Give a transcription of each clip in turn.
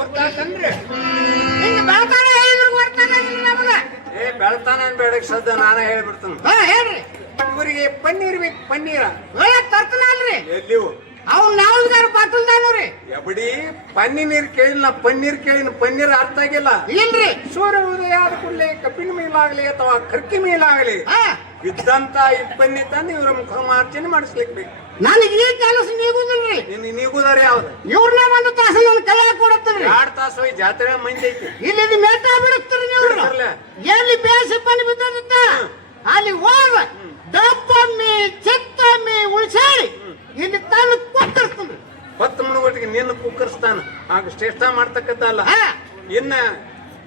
ಗೊತ್ತಾತಂದ್ರೆ ಹಿಂಗ ಬೆಳತಾನ ಹೇಳಿದ್ರು ಬರ್ತಾನ ನಮಗ. ಬೆಳತಾನ ಬೇಡಕ್ ಸದ್ದ ನಾನೇ ಹೇಳ್ಬಿಡ್ತಾನ. ಹೇಳ್ರಿ. ಇವರಿಗೆ ಪನ್ನೀರ್ ಬೇಕು, ಪನ್ನೀರ ತರ್ತನಲ್ರಿ. ಎಲ್ಲಿವು ಅವ್ನು ನಾಲ್ಗಾರು ಬಾಟಲ್ದಾನವ್ರಿ. ಎಬಡಿ ಪನ್ನಿ ನೀರ್ ಕೇಳಿಲ್ಲ, ಪನ್ನೀರ್ ಕೇಳಿನ. ಪನ್ನೀರ್ ಅರ್ಥ ಆಗಿಲ್ಲ. ಇಲ್ರಿ. ಸೂರ್ಯ ಉದಯ ಆದ ಕೂಡಲೇ ಕಬ್ಬಿನ ಮೇಲಾಗ್ಲಿ ಅಥವಾ ಕರ್ಕಿ ಮೇಲಾಗ್ಲಿ ಇದ್ದಂತ ಇಪ್ಪನ್ನಿ ತಂದು ಇವ್ರ ಮುಖ ಮಾರ್ಚನೆ ಮಾಡಿಸ್ಲಿಕ್ಕೆ ಬೇಕು. ನನಗೆ ಈ ಕೆಲಸ ನೀಗುದಿಲ್ರಿ. ನೀಗುದಾರ ಯಾವ್ದು? ಇವ್ರನ್ನ ಒಂದು ತಾಸು ನನ್ನ ಕೈ ಕೊಡತ್ತೀರಿ. 2 ತಾಸು ಹೋಗಿ ಜಾತ್ರೆ ಮಂದಿ ಐತಿ. ಇಲ್ಲಿ ಮೇಟಾ ಬಿಡುತ್ತೀರಿ ನೀವು. ಎಲ್ಲಿ ಬೇಸಿ ಪನ್ನಿ ಬಿದ್ದ ಅಲ್ಲಿ ಹೋದ ದಪ್ಪಮ್ಮಿ ಚಿತ್ತಮ್ಮಿ ಉಳಿಸಾಡಿ ಇಲ್ಲಿ ತಾನು ಕುಕ್ಕರ್ಸ್ತೀನಿ. 10 ಮುಳುಗಟ್ಟಿಗೆ ನಿನ್ನ ಕುಕ್ಕರ್ಸ್ತಾನ. ಆಗ ಶ್ರೇಷ್ಠ ಮಾಡ್ತಕ್ಕದ್ದಲ್ಲ. ಇನ್ನ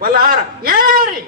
ಬಲಹಾರ ಯಾವ್ರಿ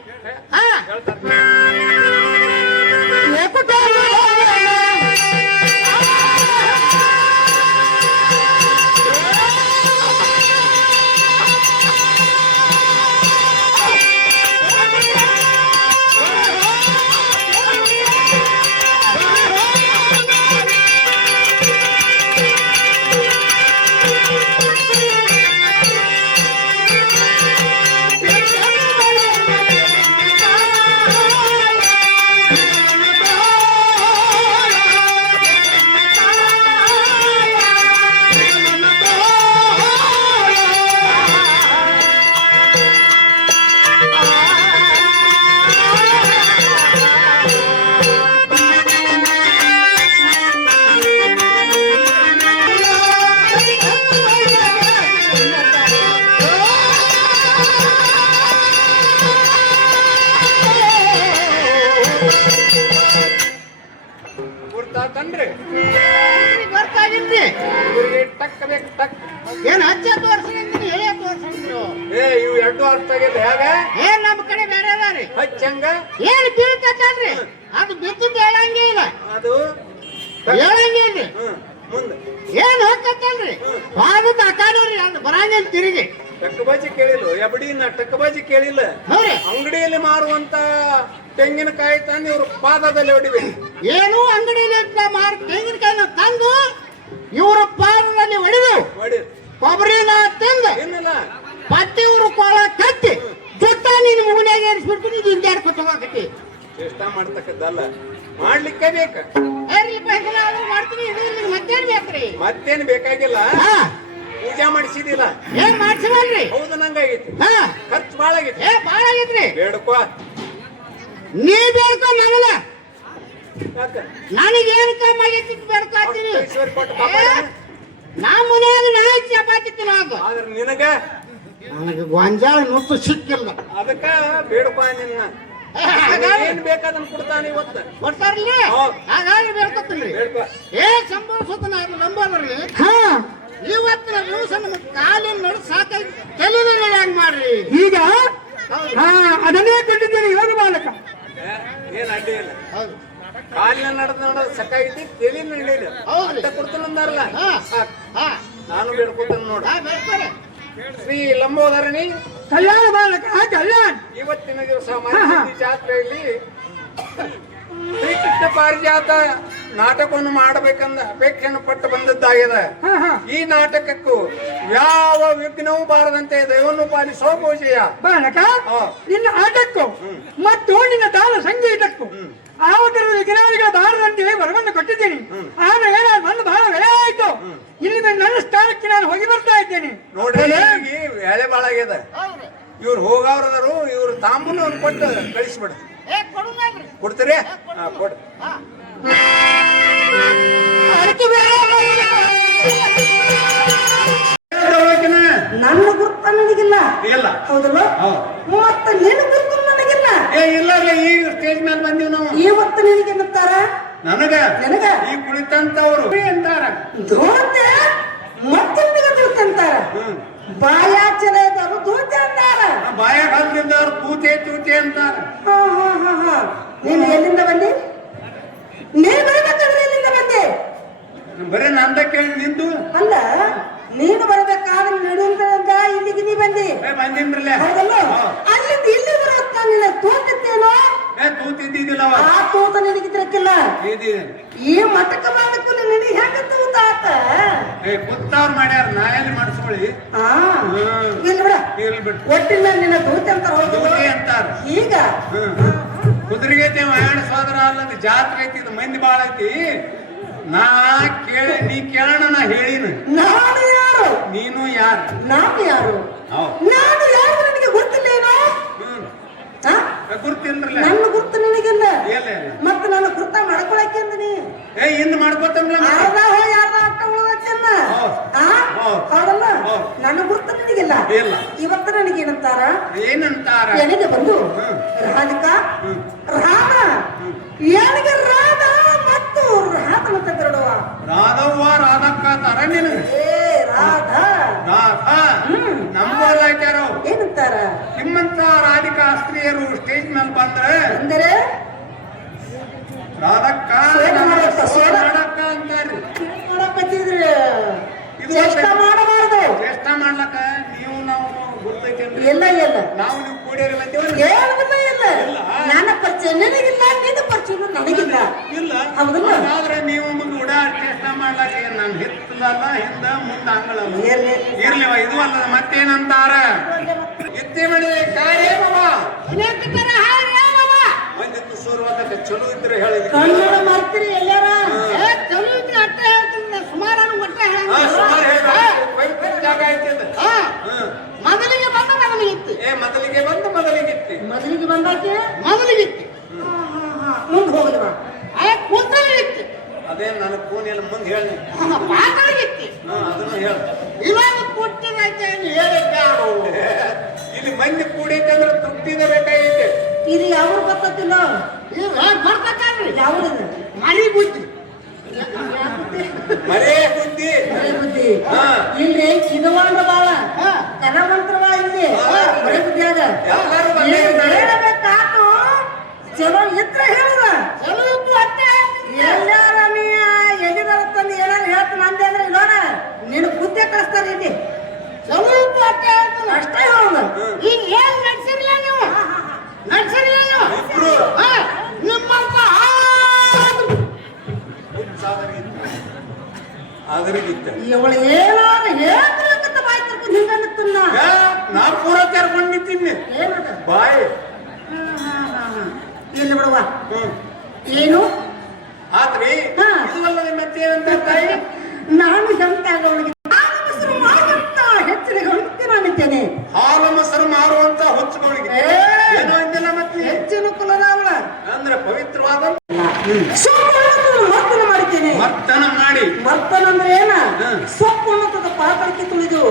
ಗೊತ್ತಾತಂದ್ರೆ ಗೊತ್ತಾಗಿಲ್ರಿ. ಟಕ್ ಬೇಕು ಟಕ್. ಏನ್ ಹಚ್ಚ ತೋರ್ಸಿದ್ರು ಹೇಳ ತೋರ್ಸಿದ್ರು. ಇವು 2 ಅರ್ಥ ಆಗಿದೆ. ಹೇಗ ನಮ್ಮ ಕಡೆ ಬೇರೆ ಅದಾರಿ. ಹಚ್ಚಂಗ ಏನ್ ಬೀಳ್ತೈತಲ್ರಿ ಅದು ಬಿತ್ತಿದ್ದು ಹೇಳಂಗೇ ಇಲ್ಲ. ಅದು ಹೇಳಂಗೇ ಇಲ್ರಿ. ಮುಂದೆ ಏನ್ ಹೋಗ್ತಲ್ರಿ ಬಾದ ಅಕಾಡೋರಿ ಅದು ಬರಂಗಿಲ್ಲ ತಿರುಗಿ. ಟಕ್ಕಬಾಜಿ ಕೇಳಿಲ್ಲ. ಎಬಡಿನ ಟಕ್ಕಬಾಜಿ ಕೇಳಿಲ್ಲ. ಅಂಗಡಿಯಲ್ಲಿ ಮಾರುವಂತ ತೆಂಗಿನಕಾಯಿ ತಂದು ಇವ್ರ ಪಾದದಲ್ಲಿ ಹೊಡಿಬೇಕು. ಏನು ಅಂಗಡಿಯಲ್ಲಿ ಮಾರು ತೆಂಗಿನಕಾಯಿನ ತಂದು ಇವ್ರ ಪಾದದಲ್ಲಿ ಹೊಡಿದು ಕೊಬ್ಬರಿನ ತಂದು ಏನಿಲ್ಲ ಪಟ್ಟಿ ಇವ್ರ ಕೋಳ ಕಟ್ಟಿ ಜೊತ್ತ ನೀನು ಮುಗಿನಾಗ ಏರಿಸ್ಬಿಟ್ಟು ನೀನು ಹಿಂದೆ ಕೊಟ್ಟೋಗತಿ. ಚೇಷ್ಟ ಮಾಡ್ತಕ್ಕದ್ದಲ್ಲ, ಮಾಡ್ಲಿಕ್ಕೆ ಬೇಕ. ಮಾಡ್ತೀನಿ. ಮತ್ತೇನ್ ಬೇಕ್ರಿ? ಮತ್ತೇನ್ ಬೇಕಾಗಿಲ್ಲ. ಪೂಜಾ ಮಾಡಿಸಿದಿಲ್ಲ. ಏನ್ ಮಾಡ್ಸಿವಲ್ರಿ? ಹೌದು, ನಂಗಾಗೈತಿ. ಖರ್ಚು ಬಾಳ ಆಗೈತಿ. ಬಾಳ ಆಗೈತ್ರಿ. ಬೇಡ್ಕೋ, ನೀ ಬೇಡ್ಕೋ. ನನಗ ನನಗೇನು ಕಮ್ಮಿ ಆಗೈತಿ ಬೇಡ್ಕೊತೀನಿ. ನಾ ಮನ್ಯಾಗ ನಾ ಚಪಾತಿ ತಿನ್ನೋದು. ಆದ್ರೆ ನಿನಗ ನನಗೆ ಗೊಂಜಾಳ ನುಟ್ಟು ಸಿಕ್ಕಿಲ್ಲ. ಅದಕ್ಕ ಬೇಡ್ಕೋ. ನಿನ್ನ ಏನ್ ಬೇಕಾದನ್ ಕೊಡ್ತಾನೆ. ಇವತ್ತು ಕೊಡ್ತಾರಲ್ಲ, ಹಾಗಾಗಿ ಬೇಡ್ಕೊತೀನಿ. ಏ ಸಂಭವಿಸೋದು ನಾನು ನಂಬೋದ್ರಿ. ಇವತ್ತಿನ ದಿವಸ ನಮ್ಮ ಕಾಲಿನ ನಡು ಸಾಕಾಗಿ ತಲೆನ ಹಂಗ್ ಮಾಡ್ರಿ. ಈಗ ಅದನ್ನೇ ಕೊಟ್ಟಿದ್ದೇನೆ ಯೋಗ ಬಾಲಕ. ಏನ್ ಅಡ್ಡಿ ಇಲ್ಲ. ಕಾಲಿನ ನಡೆದ ಸಾಕಾಗಿದ್ದಿ, ತಲೆ ನಡೆಯಿಲ್ಲ. ಅಂತ ಕೊಡ್ತಾನ ಅಂದಾರಲ್ಲ, ನಾನು ಬೇಡ್ಕೊತೇನೆ ನೋಡ. ಶ್ರೀ ಲಂಬೋದರಣಿ ಕಲ್ಯಾಣ ಬಾಲಕ ಕಲ್ಯಾಣ. ಇವತ್ತಿನ ದಿವಸ ಜಾತ್ರೆಯಲ್ಲಿ ಶ್ರೀಕೃಷ್ಣ ಪಾರಿಜಾತ ನಾಟಕವನ್ನು ಮಾಡಬೇಕಂದ ಅಪೇಕ್ಷೆಯನ್ನು ಪಟ್ಟು ಬಂದದ್ದಾಗಿದೆ. ಈ ನಾಟಕಕ್ಕೂ ಯಾವ ವಿಘ್ನವೂ ಬಾರದಂತೆ ದೈವವನ್ನು ಪಾಲಿಸೋ ಪೂಜೆಯ ಬಾಲಕ. ನಿನ್ನ ಆಟಕ್ಕೂ ಮತ್ತು ನಿನ್ನ ತಾಳ ಸಂಗೀತಕ್ಕೂ ಆವತ್ತರದ ವಿಘ್ನಾದಿಗಳ ಬಾರದಂತೆ ವರವನ್ನು ಕೊಟ್ಟಿದ್ದೀನಿ. ಆದ್ರೆ ಏನಾದ್ರು ಬಂದು ಬಹಳ ವೇಳೆ ಆಯ್ತು. ಇಲ್ಲಿ ನನ್ನ ಸ್ಥಾನಕ್ಕೆ ನಾನು ಹೋಗಿ ಬರ್ತಾ ಇದ್ದೇನೆ. ನೋಡ್ರಿ, ವೇಳೆ ಬಾಳ ಆಗ್ಯದ. ಇವ್ರು ಹೋಗವ್ರದರು. ಇವ್ರು ತಾಂಬೂಲ ಒಂದು ಕೊಟ್ಟು ಕಳಿಸ್ಬಿಡ. ಕೊಡ್ತೀರಿ? ಕೊಡ್. ನನ್ನ ಗುರುತ ನನಗಿಲ್ಲ. ಇಲ್ಲ. ಹೌದಲ್ಲ? ಮತ್ತೆ ನಿನ್ನ ಗುರುತು ನನಗಿಲ್ಲ. ಇಲ್ಲ, ಈಗ ಸ್ಟೇಜ್ ಮೇಲೆ ಬಂದೀವಿ ನಾವು. ಇವತ್ತು ನಿನಗೆ ಅನ್ನತ್ತಾರ ನನಗ ಈ ಕುಳಿತಂತವ್ರು ಅಂತಾರ. ಧೋತೆ ಮತ್ತೊಂದಿಗೆ ಧೋತೆ ಅಂತಾರ. ಬಾಯಾಚಲ ಇದ್ದವರು ಧೋತೆ ಅಂತಾರ. ಬಾಯ ಬಂದಿದ್ದವ್ರು ತೂತೆ ತೂತೆ ಅಂತಾರ. ನೀನು ಎಲ್ಲಿಂದ ಬಂದಿ? ನೀನು ಬರಬೇಕಾದ್ರೆ ಎಲ್ಲಿಂದ ಬಂದೆ? ಬರೀ ನಂದ ಕೇಳಿ ನಿಂದು ಅಲ್ಲ. ನೀನು ಬರಬೇಕಾದ್ರೆ ನಡುವಂತ ಇಲ್ಲಿಗೆ ನೀ ಬಂದಿ. ಬಂದಿನ್ರಲ್ಲ. ಹೌದಲ್ಲ? ಅಲ್ಲಿಂದ ಇಲ್ಲಿ ಬರುತ್ತ ನಿನ್ನ ತೋತಿತ್ತೇನೋ? ತೂತಿದ್ದಿದ್ದಿಲ್ಲ ಆ ತೂತ ನಿನಗಿದ್ರಕ್ಕಿಲ್ಲ ಇದ್ದೀನಿ ಈ ಮಠಕ್ಕೆ ಬಂದಕ್ಕೂ ನಿನಗೆ ಹೆಂಗ ತೂತ ಆತ ಕುತ್ತವ್ರು ಮಾಡ್ಯಾರ ನಾ ಎಲ್ಲಿ ಮಾಡಿಸ್ಕೊಳ್ಳಿ ಇಲ್ಲ ಬಿಡ ಇರ್ಲಿ ಬಿಟ್ಟು ಒಟ್ಟಿನ ನಿನ್ನ ದೂತೆ ಅಂತ ದೂತಿ ಅಂತಾರ ಈಗ ಕುದುರೆಗೆ ಮಾಯಣ ಸೋದರ ಅಲ್ಲದ ಜಾತ್ರೆ ಐತಿ ಇದು ಮಂದಿ ಬಾಳ ಐತಿ ನಾ ನೀ ಕೇಳೋಣ ನಾ ಹೇಳಿನ ನಾನು ಯಾರು ನೀನು ಯಾರು ನಾನು ಯಾರು ನಾನು ಯಾರು ನನಗೆ ಗೊತ್ತಿಲ್ಲೇನೋ ಗುರ್ತಿಲ್ರಲ್ಲ ನನ್ನ ಗುರ್ತು ನಿನಗಿಲ್ಲ ಇಲ್ಲ ಮತ್ತೆ ನಾನು ಕೃತ ಮಾಡ್ಕೊಳಕ್ಕೆ ಅಂದನಿ ಇನ್ನು ಮಾಡ್ಕೋತಂಬ್ಲ ಯಾರ್ದ ಹೋಗಿ ಯಾರ್ದ ಅಟ್ಟ ಉಳದಕ್ಕೆಲ್ಲ ಹೌದಲ್ಲ ನನ್ನ ಗುರ್ತು ನಿನಗಿಲ್ಲ ಇಲ್ಲ ಇವತ್ತು ನನಗೇನಂತಾರ ಏನಂತಾರ ನನಗೆ ಬಂದು ರಾಧಿಕಾ ರಾಧ ನನಗೆ ರಾಧ ಮತ್ತು ರಾಧ ಅಂತ ಬಿಡುವ ರಾಧವ್ವ ರಾಧಕ್ಕ ತರ ನೀನು ಏ ರಾಧ ರಾಧ ನಮ್ಮಲ್ಲ ಹಾಕ್ಯಾರೋ ಏನಂತಾರ ನಿಮ್ಮಂತ ರಾಧಿಕಾ ಸ್ತ್ರೀಯರು ಸ್ಟೇಜ್ ಮೇಲೆ ಬಂದ್ರೆ ಅಂದರೆ ರಾಧಕ್ಕ ರಾಧಕ್ಕ ಅಂತಾರ್ರಿ ಮಾಡಕತ್ತಿದ್ರೆ ಇದು ಚೇಷ್ಟ ಮಾಡಬಾರದು ಚೇಷ್ಟ ಮಾಡ್ಲಕ್ಕ ನೀವು ನಾವು ಗುರ್ತೈತೇನ್ರಿ ಎಲ್ಲ ಎಲ್ಲ ನಾವು ನೀವು ಕೂಡಿಯರಿ ಬಂದೇವಲ್ಲ ಏನೂ ಇಲ್ಲ ನನ್ನ ಪರಿಚಯ ನಿನಗಿಲ್ಲ ನಿನ್ನ ಪರಿಚಯ ನನಗಿಲ್ಲ ಇಲ್ಲ ಹೌದಲ್ಲ ಆದ್ರೆ ನೀವು ಮುಂದೆ ಉಡಾಡ್ ಚೇಷ್ಟ ಮಾಡ್ಲಾಕ ನಾನು ಹಿತ್ತಲಲ್ಲ ಹಿಂದ ಮುಂದ ಅಂಗಳಲ್ಲ ಇರ್ಲಿವ ಇದು ಅಲ್ಲದ ಮತ್ತೇನಂತಾರ ಇತ್ತಿ ಮಾಡಿದೆ ಕಾರ್ಯ ಬಾಬಾ ಒಂದಿತ್ತು ಸೂರ್ಯವಂತಕ್ಕೆ ಚಲೋ ಇದ್ರೆ ಹೇಳಿದ್ರಿ ಕನ್ನಡ ಮಾಡ್ತೀರಿ ಎಲ್ಲಾರ ಚಲೋ ಇದ್ರೆ ಅಟ್ಟ ಹೇಳ್ತೀನಿ ಸುಮಾರು ಒಟ್ಟ ಪವಿತ್ರ ಜಾಗ ಐತಿ ಅದು ಮೊದಲಿಗೆ ಬಂದ ಮೊದಲಿಗಿತ್ತು ಮೊದಲಿಗೆ ಬಂದು ಮೊದಲಿಗಿತ್ತಿ ಮೊದಲಿಗೆ ಬಂದಾಕೆ ಮೊದಲಿಗಿತ್ತು ಮುಂದೆ ಹೋಗಿದ ಕೂತಲಿಗಿತ್ತು ಅದೇ ನನಗೆ ಫೋನ್ ಎಲ್ಲ ಮುಂದೆ ಹೇಳಿ ಪಾತಲಿಗಿತ್ತು ಅದನ್ನು ಹೇಳ ಇವಾಗ ಕೊಟ್ಟಿದ್ದೈತೆ ಹೇಳಿದ್ದಾರು ಇಲ್ಲಿ ಮಂದಿ ಕೂಡೈತಂದ್ರೆ ತೃಪ್ತಿದ ಬೇಕಾಗೈತೆ ಇದು ಯಾವ್ದು ಬರ್ತತಿಲ್ಲ ಬರ್ತಾರ್ರಿ ಯಾವ್ದು ಮರಿ ಬುದ್ಧಿ ಮರೇ ಬುದ್ಧಿ ಮರಿ ಬುದ್ಧಿ ಇಲ್ಲಿ ಕಿದವಾಂದ್ರ ಬಾಳ ಕನವಂತ್ರವ ಇಲ್ಲಿ ಮರಿ ಬುದ್ಧಿಯಾಗ ಹೇಳಬೇಕಾತು ಚಲೋ ಇತ್ರ ಹೇಳುದ ಚಲೋ ಇತ್ತು ಅಷ್ಟೇ ಎಲ್ಲಾರ ನೀ ಎಲ್ಲಿದಾರ ತಂದು ಏನಾರು ಹೇಳ್ತೀನಿ ಅಂದೆ ಅಂದ್ರೆ ಇಲ್ಲೋಣ ನೀನು ಬುದ್ಧಿ ಕಳಿಸ್ತಾರೆ ಇಲ್ಲಿ ಚಲೋ ಇತ್ತು ಅಷ್ಟೇ ಹೇಳ್ತಾನೆ ಅಷ್ಟೇ ಹೇಳುದ ಈಗ ಏನ್ ನಡ್ಸಿರ್ಲಿಲ್ಲ ನೀವು ನಡ್ಸಿರ್ಲಿಲ್ಲ ನೀವು ನಿಮ್ಮಂತ ಅದರಿಗಿತ್ತ ಇವಳು ಏನಾರು ಹೇಳ್ತಿರ್ಕಂತ ಬಾಯಿ ಕರ್ಕೊಂಡು ಹಿಂಗನ್ನುತ್ತನ್ನ ನಾ ಪೂರ ಕರ್ಕೊಂಡು ನಿಂತೀನಿ ಏನದ ಬಾಯ್ ಇಲ್ಲಿ ಬಿಡುವ ಏನು ಆತ್ರಿ ಇದು ಅಲ್ಲದೆ ಮತ್ತೇನಂತ ತಾಯಿ ನಾನು ಎಂತ ಅವಳಿಗೆ ಹೆಚ್ಚಿನ ಹೊಂಟಿ ನಾನಿದ್ದೇನೆ ಹಾಲು ಮೊಸರು ಮಾರುವಂತ ಹುಚ್ಚುಗಳಿಗೆ ಏನೋ ಅಂದಿಲ್ಲ ಮತ್ತೆ ಹೆಚ್ಚಿನ ಕುಲದ ಅವಳ ಅಂದ್ರೆ ಪವಿತ್ರವಾದ ಮರ್ತನ ಮಾಡಿದ್ದೇನೆ ಮರ್ತನ ಮಾಡಿ ಮರ್ತನ ಅಂದ್ರೆ ಏನ ಸೊಪ್ಪು ಅನ್ನೋದ ಪಾತ್ರಕ್ಕೆ ತುಳಿದು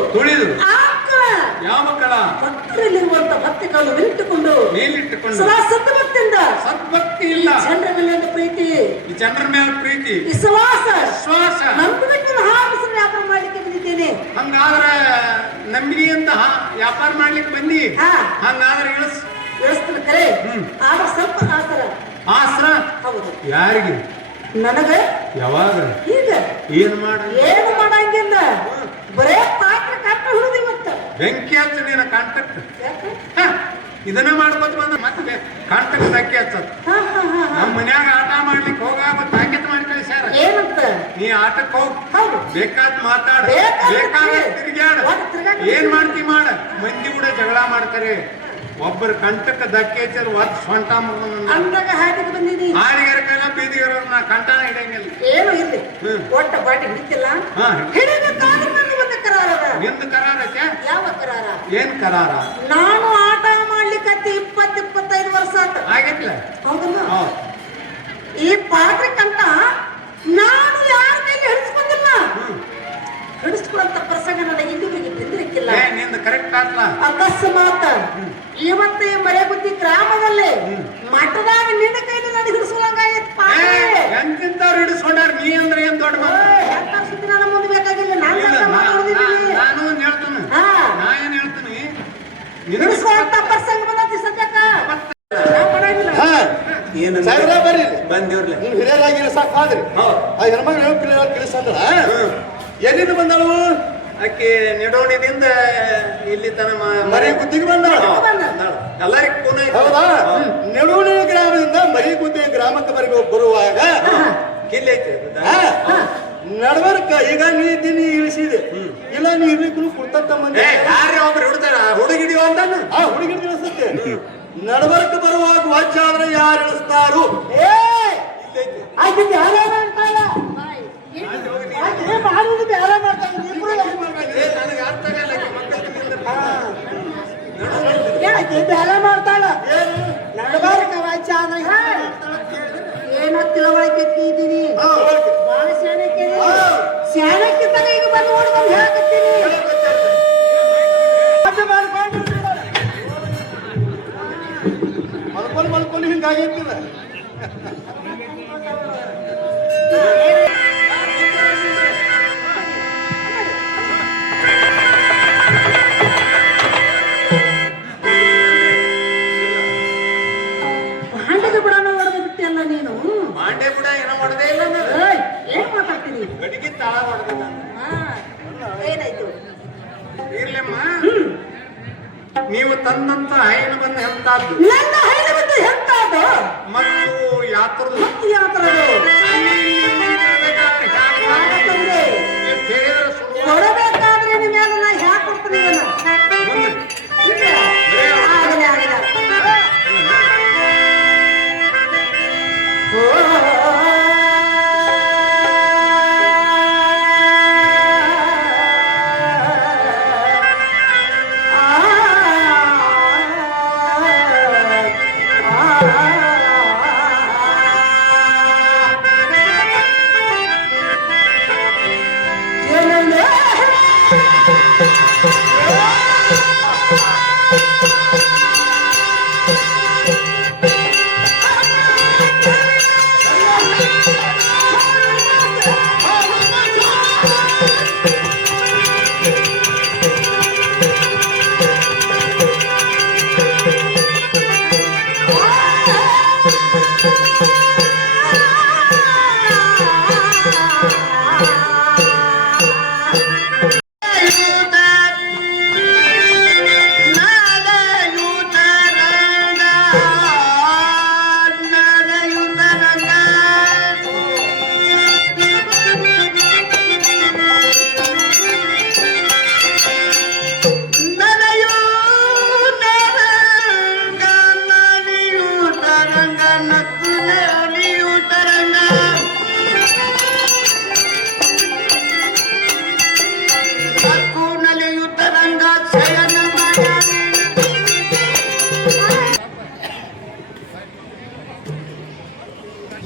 ಆಕಳ ಯಾವ ಮಕ್ಕಳ ಭಕ್ತರಲ್ಲಿರುವಂತ ಭಕ್ತಿ ಕಾಲು ನಿಂತುಕೊಂಡು ಮೇಲಿಟ್ಟುಕೊಂಡು ಸದಾ ಸದ್ಭಕ್ತಿಯಿಂದ ಸದ್ಭಕ್ತಿ ಇಲ್ಲ ಜನರ ಮೇಲೆ ಪ್ರೀತಿ ಈ ಜನರ ಮೇಲೆ ಪ್ರೀತಿ ವಿಶ್ವಾಸ ವಿಶ್ವಾಸ ನಂಬಿಕೆ ಹಾಕಿಸಿ ವ್ಯಾಪಾರ ಮಾಡ್ಲಿಕ್ಕೆ ಬಂದಿದ್ದೇನೆ ಹಂಗಾದ್ರೆ ನಂಬಿಕೆ ಅಂತ ವ್ಯಾಪಾರ ಮಾಡ್ಲಿಕ್ಕೆ ಬಂದಿ ಹಂಗಾದ್ರೆ ಇಳಿಸ್ತಾನೆ ಕರೆ ಆದ್ರೆ ಸ್ವಲ್ಪ ಆತರ ಆಸ್ರ ಹೌದು ಯಾರಿಗೆ ನನಗ ಯಾವಾಗ ಈಗ ಏನು ಮಾಡಂಗಿಲ್ಲ ಬರೇ ಪಾತ್ರ ಕಟ್ಟ ಹುಡುದಿ ಮತ್ತ ಬೆಂಕಿ ಹಚ್ಚ ನೀನ ಕಾಂಟ್ಯಾಕ್ಟ್ ಇದನ್ನ ಮಾಡ್ಕೊತ ಬಂದ ಮತ್ತೆ ಕಾಂಟ್ಯಾಕ್ಟ್ ಬೆಂಕಿ ಹಚ್ಚತ್ ನಮ್ಮ ಮನ್ಯಾಗ ಆಟ ಮಾಡ್ಲಿಕ್ಕೆ ಹೋಗಾಗ ತಾಕತ್ ಮಾಡಿ ಕಳಿಸ್ಯಾರ ಏನಂತ ನೀ ಆಟಕ್ಕೆ ಹೋಗ್ ಹೌದು ಬೇಕಾದ್ ಮಾತಾಡ ಬೇಕಾದ ತಿರ್ಗ್ಯಾಡ ಏನ್ ಮಾಡ್ತಿ ಮಾಡ ಮಂದಿ ಕೂಡ ಜಗಳ ಮಾಡ್ತಾರೆ ಒಬ್ಬರ ಕಂಠಕ್ಕೆ ಧಕ್ಕೆ ಹಚ್ಚಾರ ಒತ್ತು ಸೊಂಟ ಅಂದಾಗ ಹಾಟಿಗೆ ಬಂದಿದ್ದೀನಿ ಹಾಡಿಗಾರ ಕೈಲ ಬೀದಿಗಾರ ನಾ ಕಂಠನ ಹಿಡಿಯಂಗಿಲ್ಲ ಏನು ಇಲ್ಲಿ ಒಟ್ಟ ಬಾಟಿ ಹಿಡಿತಿಲ್ಲ ಹಿಡಿಬೇಕಾದ್ರೆ ನಂದು ಒಂದು ಕರಾರ ಅದ ನಿಂದು ಕರಾರ ಐತೆ ಯಾವ ಕರಾರ ಏನ್ ಕರಾರ ನಾನು ಆಟ ಮಾಡ್ಲಿಕ್ಕೆ 20-25 ವರ್ಷ ಆತ ಆಗೈತ್ಲ ಹೌದಲ್ಲ ಹೌದು ಈ ಪಾತ್ರೆ ಕಂಠ ನಾನು ಯಾರ ಕೈಲಿ ಹಿಡಿಸ್ಕೊಂಡಿಲ್ಲ ಹಿಡಿಸ್ಕೊಳ್ಳಂತ ಪ್ರಸಂಗ ನನಗೆ ಇಂದಿವರೆಗೆ ಬಂದಿರಕ್ಕಿಲ್ಲ ನಿಂದು ಕರೆಕ್ಟ್ ಆತ್ಲ ಅಕಸ್ಮಾತ್ ಇವತ್ತು ಈ ಮರೆಬುದ್ಧಿ ಗ್ರಾಮದಲ್ಲಿ ಮಠದಾಗ ನಿನ್ನ ಕೈಲಿ ನನಗೆ ಹಿಡಿಸ್ಕೊಳ್ಳಂಗಾಯ್ತು ಎಂತಿಂತವ್ರು ಹಿಡಿಸ್ಕೊಂಡಾರ ನೀ ಅಂದ್ರೆ ಏನ್ ದೊಡ್ಡ ಸುದ್ದಿ ನನ್ನ ಮುಂದೆ ಬೇಕಾಗಿಲ್ಲ ನಾನು ಹೇಳ್ತೀನಿ ನಾ ಏನ್ ಹೇಳ್ತೀನಿ ಹಿಡಿಸ್ಕೊಳ್ಳಂತ ಪ್ರಸಂಗ ಬಂದತಿ ಸದ್ಯಕ್ಕ ಬಂದಿವ್ರಲ್ಲ ನೀವು ಹಿರಿಯರಾಗಿರೋ ಸಾಕಾದ್ರಿ ಆ ಹೆಣ್ಮಗಳು ತಿಳಿಸಂದ್ರ ಎಲ್ಲಿಂದ ಬಂದಳು ಆಕೆ ನಿಡೋಣಿನಿಂದ ಇಲ್ಲಿ ತನ ಮರಿ ಗುದ್ದಿಗೆ ಬಂದಳು ಎಲ್ಲರಿಗೂ ಕೂನ ಐತಿ. ಹೌದಾ ನಡುವಣ ಗ್ರಾಮದಿಂದ ಮರಿಗುದ್ದೆ ಗ್ರಾಮಕ್ಕೆ ಬರುವಾಗ ಕಿಲ್ಲಿ ಐತಿ ನಡವರ್ಕ ಈಗ ನೀ ಇಳಿಸಿದೆ ಇಲ್ಲ ನೀ ಇರ್ಲಿಕ್ಕೂ ಕುಡ್ತತ್ತ ಮಂದಿ ಯಾರೇ ಒಬ್ರು ಹಿಡ್ತಾರ ಹುಡುಗಿಡಿಯೋ ಅಂತಾನು ಹುಡುಗಿ ಇಳಿಸುತ್ತೆ ನಡವರ್ಕ ಬರುವಾಗ ವಾಚ್ ಆದ್ರೆ ಯಾರು ಇಳಿಸ್ತಾರು ನನಗೆ ಅರ್ಥ ಆಗಲ್ಲ ಆಕಿ ಮಕ್ಕಳು ಬೇರೆ ಮಾಡ್ತಾಳ ನಡಬಾರಕ ವಾಚ್ಯ ಆದಾಗ ಏನ ತಿಳುವಳಿಕೆ ಇದ್ದೀನಿ ಬಹಳ ಶಾಣಕ್ಕೆ ಶಾಣಕ್ಕಿದ್ದಾಗ ಈಗ ಬಂದು ನೋಡ್ಕೊಂಡು ಹೇಳಕತ್ತೀನಿ ಮಲ್ಕೊಂಡು ಹಿಂಗಾಗಿರ್ತಿದ ಭಾಂಡದ ಬುಡನ ಹೊಡೆದು ಬಿಟ್ಟೆಲ್ಲ ನೀನು ಮಾಂಡೆ ಬುಡ ಏನೋ ಮಾಡದೇ ಇಲ್ಲ ನಾನು. ಏನ್ ಮಾತಾಡ್ತೀನಿ ಗಡಿಗೆ ತಾಳ ಹೊಡೆದ ಏನಾಯ್ತು ಇರ್ಲಮ್ಮ ನೀವು ತಂದಂತ ಹೈನ ಬಂದ ಎಂತಾದ್ದು ನನ್ನ ಹೈದ ಬಂದು ಎಂತಾದ ಮತ್ತು ಯಾತ್ರದ ಮತ್ತೆ ಯಾತ್ರದು ಕೊಡಬೇಕಾದ್ರೆ ನಿಮ್ಮ ಮೇಲೆ ನಾ ಹ್ಯಾಕ್ ಕೊಡ್ತೀನಿ ಆಗಲಿ ಆಗಲಿ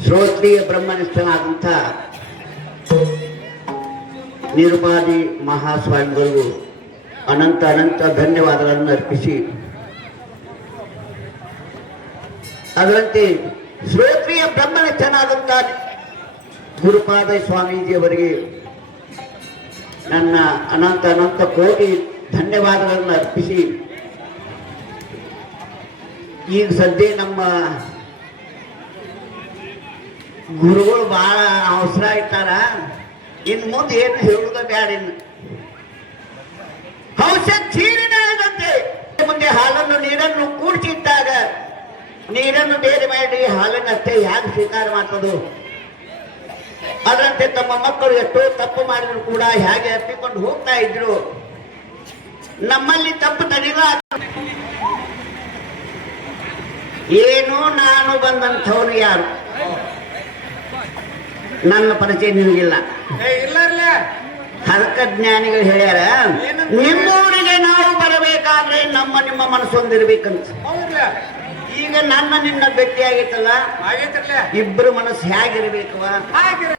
ಶ್ರೋತ್ರಿಯ ಬ್ರಹ್ಮನಿಷ್ಠನಾದಂಥ ನಿರುಪಾದಿ ಮಹಾಸ್ವಾಮಿಗಳಿಗೂ ಅನಂತ ಅನಂತ ಧನ್ಯವಾದಗಳನ್ನು ಅರ್ಪಿಸಿ ಅದರಂತೆ ಶ್ರೋತ್ರಿಯ ಬ್ರಹ್ಮನಿಷ್ಠನಾದಂಥ ಗುರುಪಾದ ಸ್ವಾಮೀಜಿಯವರಿಗೆ ನನ್ನ ಅನಂತ ಅನಂತ ಕೋಟಿ ಧನ್ಯವಾದಗಳನ್ನು ಅರ್ಪಿಸಿ ಈಗ ಸದ್ಯ ನಮ್ಮ ಗುರುಗಳು ಬಹಳ ಅವಸರ ಇಟ್ಟಾರ ಇನ್ ಮುಂದೆ ಏನು ಹೇಳುದ ಬ್ಯಾಡ ಇನ್ನು ಔಷಧ ಚೀರಿನಂತೆ ಮುಂದೆ ಹಾಲನ್ನು ನೀರನ್ನು ಕೂಡಿಸಿಟ್ಟಾಗ ನೀರನ್ನು ಬೇರೆ ಮಾಡಿ ಹಾಲನ್ನು ಅಷ್ಟೇ ಹೇಗೆ ಸ್ವೀಕಾರ ಮಾಡ್ತದು ಅದರಂತೆ ತಮ್ಮ ಮಕ್ಕಳು ಎಷ್ಟೋ ತಪ್ಪು ಮಾಡಿದ್ರು ಕೂಡ ಹೇಗೆ ಅಪ್ಪಿಕೊಂಡು ಹೋಗ್ತಾ ಇದ್ರು ನಮ್ಮಲ್ಲಿ ತಪ್ಪು ತಡೆಗ ಏನು ನಾನು ಬಂದಂಥವನು ಯಾರು ನನ್ನ ಪರಿಚಯ ನಿಮಗಿಲ್ಲ ಇಲ್ಲ ಅದಕ್ಕ ಜ್ಞಾನಿಗಳು ಹೇಳ್ಯಾರ ನಿಮ್ಮೂರಿಗೆ ನಾವು ಬರಬೇಕಾದ್ರೆ ನಿಮ್ಮ ಮನಸ್ಸೊಂದಿರ್ಬೇಕಂತ ಹೌದ್ರಲ್ಲ ಈಗ ನನ್ನ ನಿನ್ನ ಭೇಟಿ ಆಗೈತಲ್ಲ ಆಗೈತ್ರಲ್ಲ ಇಬ್ಬರು ಮನಸ್ಸು ಹೇಗಿರ್ಬೇಕವ ಹಾಗೆ